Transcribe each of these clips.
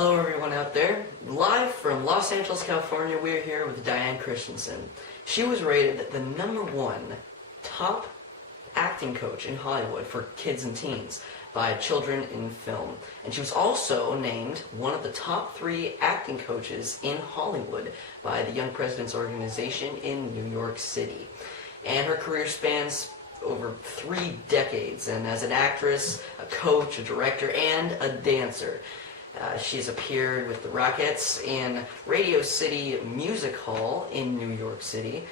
Hello everyone out there. Live from Los Angeles, California, we're here with Diane Christiansen. She was rated the #1 top acting coach in Hollywood for kids and teens by Children in Film. And she was also named one of the top 3 acting coaches in Hollywood by the Young Presidents Organization in New York City. And her career spans over 3 decades, and as an actress, a coach, a director, and a dancer. She's appeared with the Rockettes in Radio City Music Hall in New York City,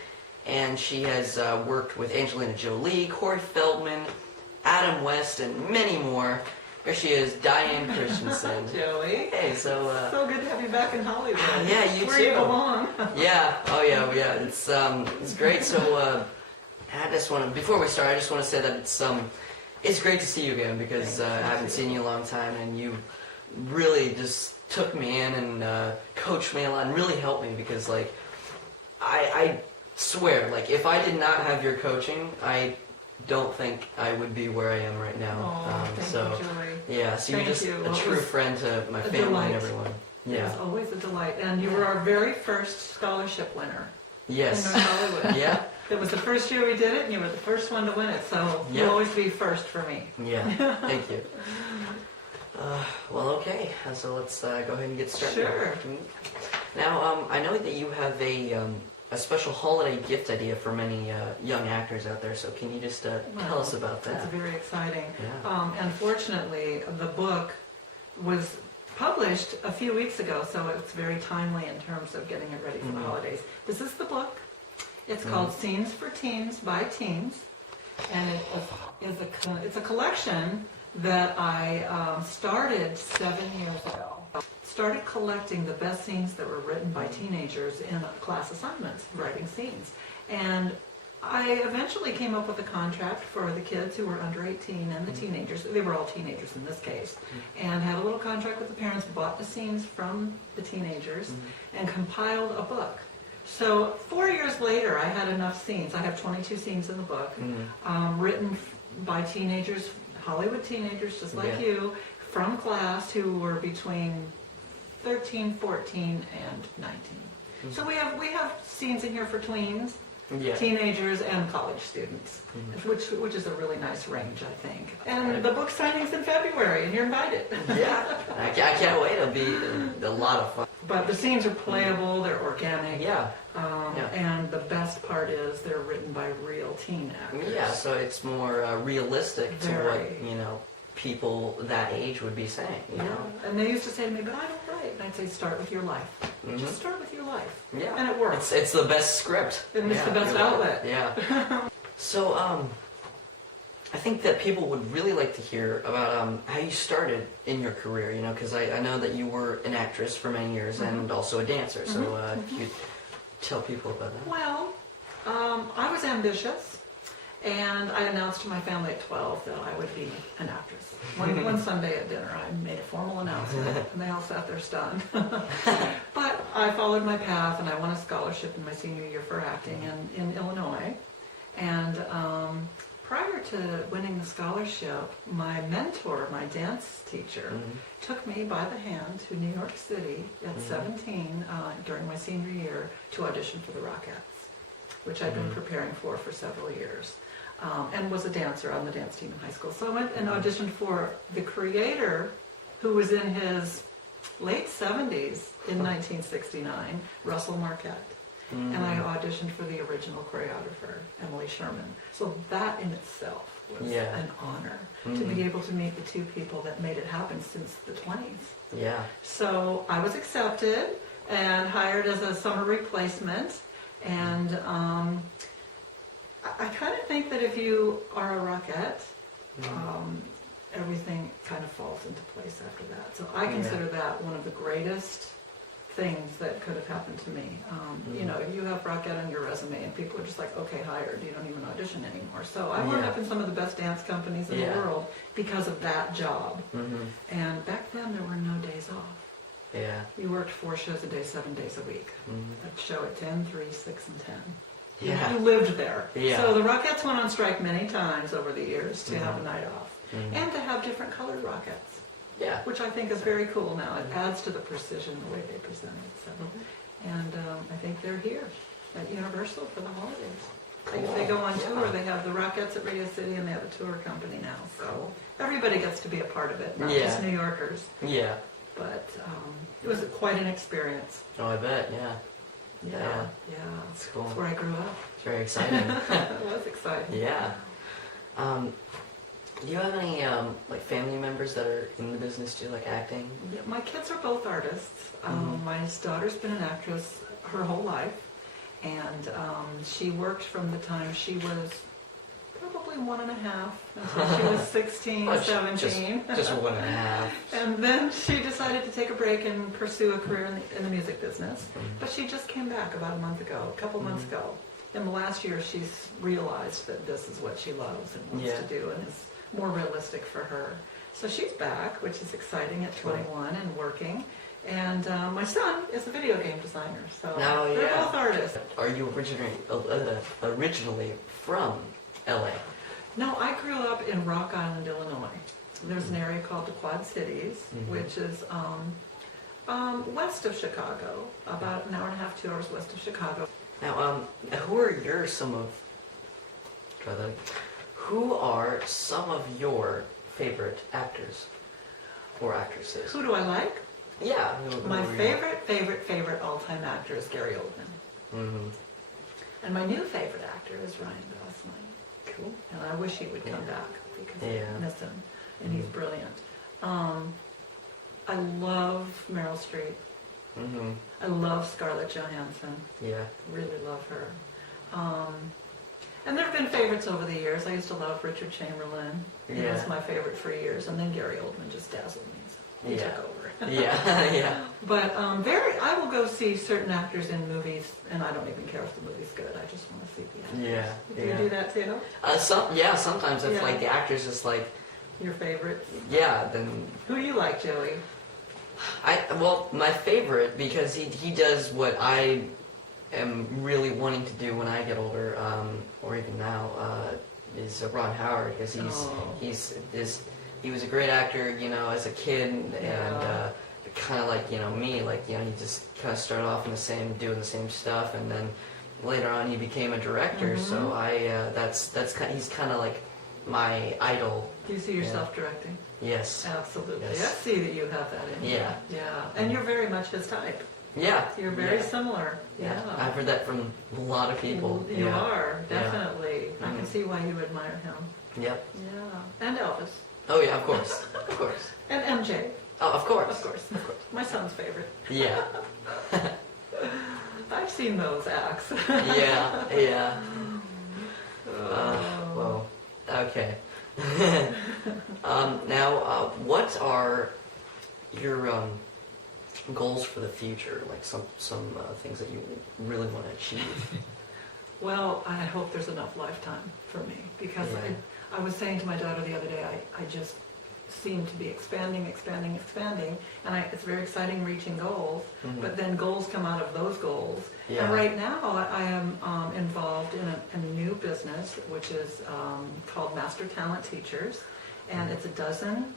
and she has worked with Angelina Jolie, Corey Feldman, Adam West, and many more. Here she is, Diane Christiansen. Joey. Hey, so good to have you back in Hollywood. Yeah, you Where too. You belong. Yeah. Oh yeah. It's great. So I just want to, before we start, I just want to say that it's great to see you again because I haven't seen you in a long time, and you really just took me in and coached me a lot and really helped me because, like, I swear, like, if I did not have your coaching, I don't think I would be where I am right now. Oh, thank you, Joey. Yeah, so you're just a true friend to my family delight. and everyone. Yeah. It was always a delight. And you were our very first scholarship winner. Yes. In North Hollywood. Yeah. It was the first year we did it, and you were the first one to win it, so you'll always be first for me. Yeah, thank you. Well, okay, so let's go ahead and get started. Sure. Now, I know that you have a special holiday gift idea for many young actors out there, so can you just tell us about that? That's very exciting. Yeah. Unfortunately, the book was published a few weeks ago, so it's very timely in terms of getting it ready for the holidays. This is the book. It's called Scenes for Teens by Teens, and it's a collection that I started 7 years ago. Started collecting the best scenes that were written by teenagers in class assignments, writing scenes. And I eventually came up with a contract for the kids who were under 18 and the teenagers. They were all teenagers in this case. And had a little contract with the parents, bought the scenes from the teenagers, and compiled a book. So 4 years later, I had enough scenes. I have 22 scenes in the book, written by teenagers, Hollywood teenagers just like you, from class who were between 13, 14, and 19. So we have scenes in here for tweens, teenagers, and college students, which is a really nice range, I think. And the book signing's in February, and you're invited. Yeah, I can't wait. It'll be a lot of fun. But the scenes are playable, they're organic. Yeah. And the best part is they're written by real teen actors. Yeah, so it's more realistic to Very. what, people that age would be saying, you know? And they used to say to me, but I don't write. And I'd say, start with your life. Just start with your life. Yeah. And it works. It's the best script. And it's the best outlet. Yeah. So, I think that people would really like to hear about how you started in your career, because I know that you were an actress for many years and also a dancer. So, if you'd tell people about that. Well, I was ambitious. And I announced to my family at 12 that I would be an actress. One Sunday at dinner, I made a formal announcement, and they all sat there stunned. But I followed my path, and I won a scholarship in my senior year for acting in Illinois. And prior to winning the scholarship, my mentor, my dance teacher, took me by the hand to New York City at 17 during my senior year to audition for the Rockettes, which I'd been preparing for several years. And was a dancer on the dance team in high school. So I went and auditioned for the creator, who was in his late 70s in 1969, Russell Marquette. And I auditioned for the original choreographer, Emily Sherman. So that in itself was an honor, to be able to meet the two people that made it happen since the 20s. Yeah. So I was accepted and hired as a summer replacement. And I kind of think that if you are a Rockette, everything kind of falls into place after that. So I consider that one of the greatest things that could have happened to me. You have Rockette on your resume and people are just like, okay, hired. You don't even audition anymore. So I wound up in some of the best dance companies in the world because of that job. And back then there were no days off. Yeah. You worked 4 shows a day, 7 days a week. A show at 10, 3, 6, and 10. Yeah. You lived there. Yeah. So the Rockettes went on strike many times over the years to have a night off. And to have different colored Rockettes. Yeah. which I think is very cool now. It adds to the precision the way they present it. So, and I think they're here at Universal for the holidays. They go on tour. They have the Rockettes at Radio City, and they have a tour company now. So everybody gets to be a part of it, not just New Yorkers. Yeah. But it was quite an experience. Oh, I bet. Yeah. Yeah. That's cool. That's where I grew up. It's very exciting. It was exciting. Yeah. Do you have any like family members that are in the business too, like acting? Yeah, my kids are both artists. My daughter's been an actress her whole life, and she worked from the time she was probably 1.5 until she was 16, 17. Just 1.5. And then she decided to take a break and pursue a career in the music business. But she just came back about a couple months ago. In the last year, she's realized that this is what she loves and wants to do, and is more realistic for her. So she's back, which is exciting at 21 and working. And my son is a video game designer, so they're both artists. Are you originally from LA? No, I grew up in Rock Island, Illinois. There's an area called the Quad Cities, which is west of Chicago, about an hour and a half, 2 hours west of Chicago. Now, who are some of your favorite actors or actresses? Who do I like? Yeah. My favorite all-time actor is Gary Oldman. And my new favorite actor is Ryan Gosling. Cool. And I wish he would come back because I miss him, and he's brilliant. I love Meryl Streep. I love Scarlett Johansson. Yeah. Really love her. And there have been favorites over the years. I used to love Richard Chamberlain. He was my favorite for years. And then Gary Oldman just dazzled me. So he took over. Yeah. But I will go see certain actors in movies, and I don't even care if the movie's good. I just want to see the actors. Do you do that too? Sometimes if like the actor's just like your favorite. Yeah, then. Who do you like, Joey? My favorite, because he does what I am really wanting to do when I get older, or even now, is Ron Howard, because he was a great actor, as a kid, and kind of like me, he just kind of started off doing the same stuff, and then later on he became a director. So he's kind of like my idol. Do you see yourself directing? Yes. Absolutely. Yes. I see that you have that in you. Yeah. And you're very much his type. Yeah. You're very similar. Yeah. I've heard that from a lot of people. You are, definitely. I can see why you admire him. Yep. Yeah. And Elvis. Oh yeah, of course. Of course. And MJ. Oh, of course. Of course. My son's favorite. Yeah. I've seen those acts. Yeah. Well, okay. Now, what are your goals for the future? Like some things that you really want to achieve? Well, I hope there's enough lifetime for me, because I was saying to my daughter the other day, I just seem to be expanding, and it's very exciting reaching goals, but then goals come out of those goals. Yeah. And right now I am involved in a new business, which is called Master Talent Teachers, and it's a dozen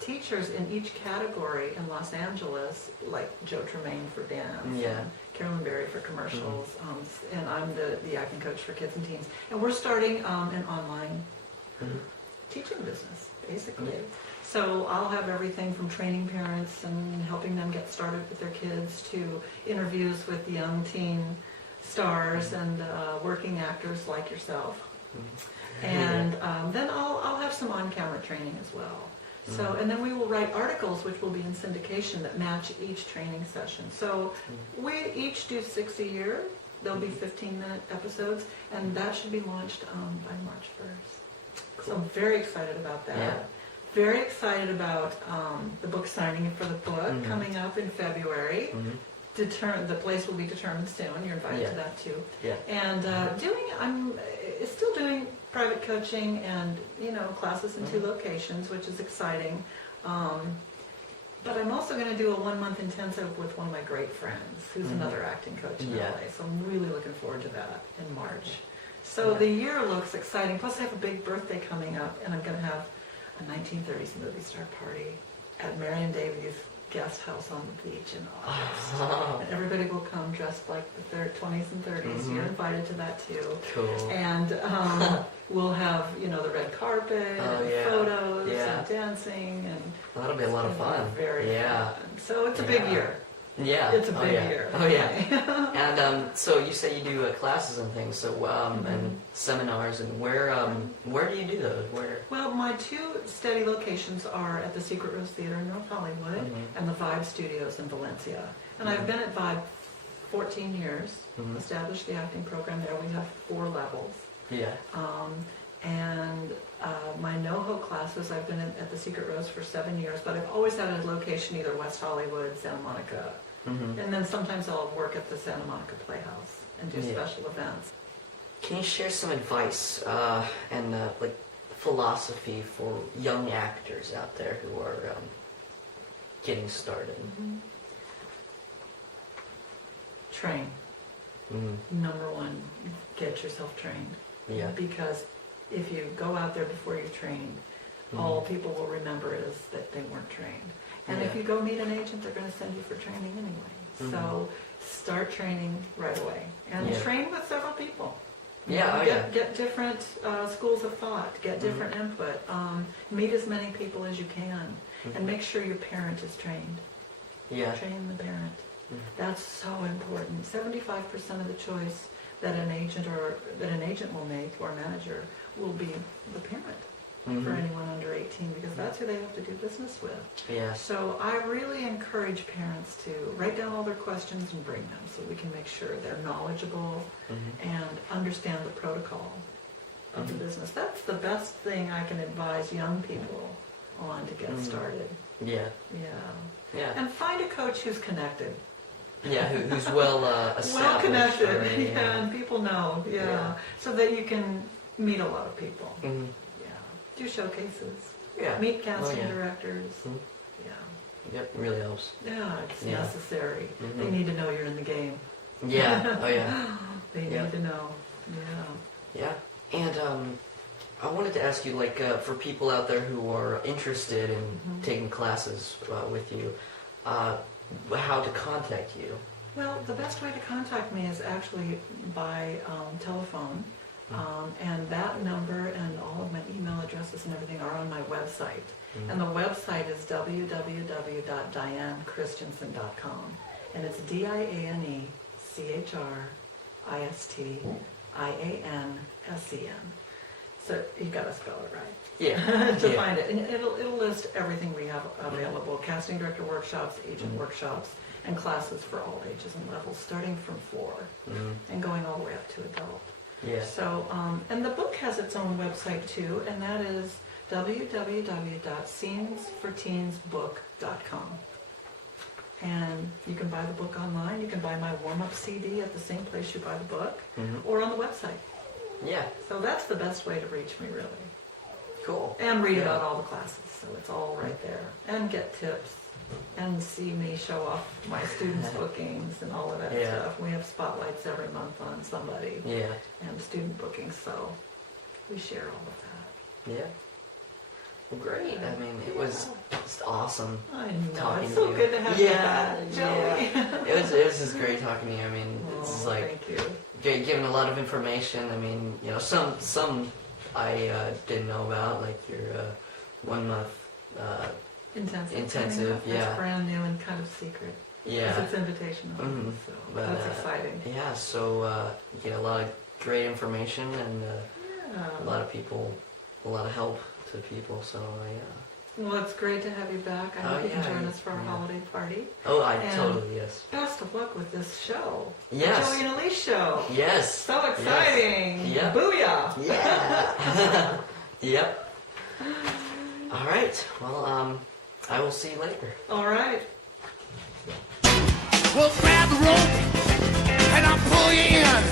teachers in each category in Los Angeles, like Joe Tremaine for dance, and Carolyn Berry for commercials, and I'm the acting coach for kids and teens. And we're starting an online teaching business, basically. So I'll have everything from training parents and helping them get started with their kids to interviews with young teen stars and working actors like yourself. And then I'll have some on-camera training as well. So, and then we will write articles which will be in syndication that match each training session. So we each do 6 a year. There'll be 15-minute episodes, and that should be launched by March 1st. Cool. So I'm very excited about that. Yeah. Very excited about the book signing for the book coming up in February. The place will be determined soon. You're invited to that too. Yeah. And I'm still doing private coaching and classes in 2 locations, which is exciting. But I'm also going to do a 1-month intensive with one of my great friends, who's another acting coach in LA. So I'm really looking forward to that in March. So the year looks exciting. Plus I have a big birthday coming up, and I'm going to have a 1930s movie star party at Marion Davies' guest house on the beach in August. And everybody will come dressed like the 20s and 30s. You're invited to that too. Cool. And we'll have, the red carpet, and photos, and dancing, and that'll be a lot of fun. Very fun. So it's a big year. Yeah. It's a big year. Oh yeah. And so you say you do classes and things, so and seminars, and where do you do those? Where? Well, my two steady locations are at the Secret Rose Theater in North Hollywood and the Vibe Studios in Valencia. And I've been at Vibe 14 years, established the acting program there. We have 4 levels. Yeah. And my NoHo classes, I've been at the Secret Rose for 7 years, but I've always had a location either West Hollywood, Santa Monica, and then sometimes I'll work at the Santa Monica Playhouse and do special events. Can you share some advice and like philosophy for young actors out there who are getting started? Train. Number one, get yourself trained. Yeah. Because if you go out there before you're trained, all people will remember is that they weren't trained. And if you go meet an agent, they're going to send you for training anyway. So start training right away. And train with several people. Get different schools of thought. Get different input. Meet as many people as you can. And make sure your parent is trained. Yeah. Train the parent. That's so important. 75% of the choice that an agent will make, or a manager, will be the parent for anyone under 18, because that's who they have to do business with. Yeah. So I really encourage parents to write down all their questions and bring them, so we can make sure they're knowledgeable and understand the protocol of the business. That's the best thing I can advise young people on to get started. Yeah. And find a coach who's connected. Yeah, who's well established. Well connected, already, and people know, so that you can meet a lot of people. Do showcases. Meet casting directors. Yep, really helps. Yeah, it's necessary. They need to know you're in the game. Yeah, oh yeah. They need to know, Yeah, and I wanted to ask you, like, for people out there who are interested in taking classes with you, how to contact you. Well, the best way to contact me is actually by telephone, and that number and all of my email addresses and everything are on my website. And the website is www.dianechristiansen.com, and it's DianeChristiansen. So you got to spell it right. To find it, and it'll list everything we have available: casting director workshops, agent workshops, and classes for all ages and levels, starting from 4 and going all the way up to adult. So, and the book has its own website too, and that is www.scenesforteensbook.com. And you can buy the book online. You can buy my warm-up CD at the same place you buy the book, or on the website. So that's the best way to reach me, really. Cool. And read about all the classes, so it's all right there. And get tips, and see me show off my students' bookings and all of that stuff. We have spotlights every month on somebody. And student bookings, so we share all of that. Well, great. I mean, it was just awesome. I know. Talking It's to so you. good to have you back, Joey. It was just great talking to you. I mean, it's like thank you. Given a lot of information. I mean, some I didn't know about, like your 1 month intensive. That's brand new and kind of secret. Because it's invitational, so but, that's exciting. So you get a lot of great information and a lot of help to people. So Well, it's great to have you back. I hope you can join us for our holiday party. Oh, And totally, yes. Best of luck with this show. Yes. The Joey and Elise show. Yes. So exciting. Yes. Booyah. Yeah. Yep. All right. Well, I will see you later. All right. We'll grab the rope and I'll pull you in.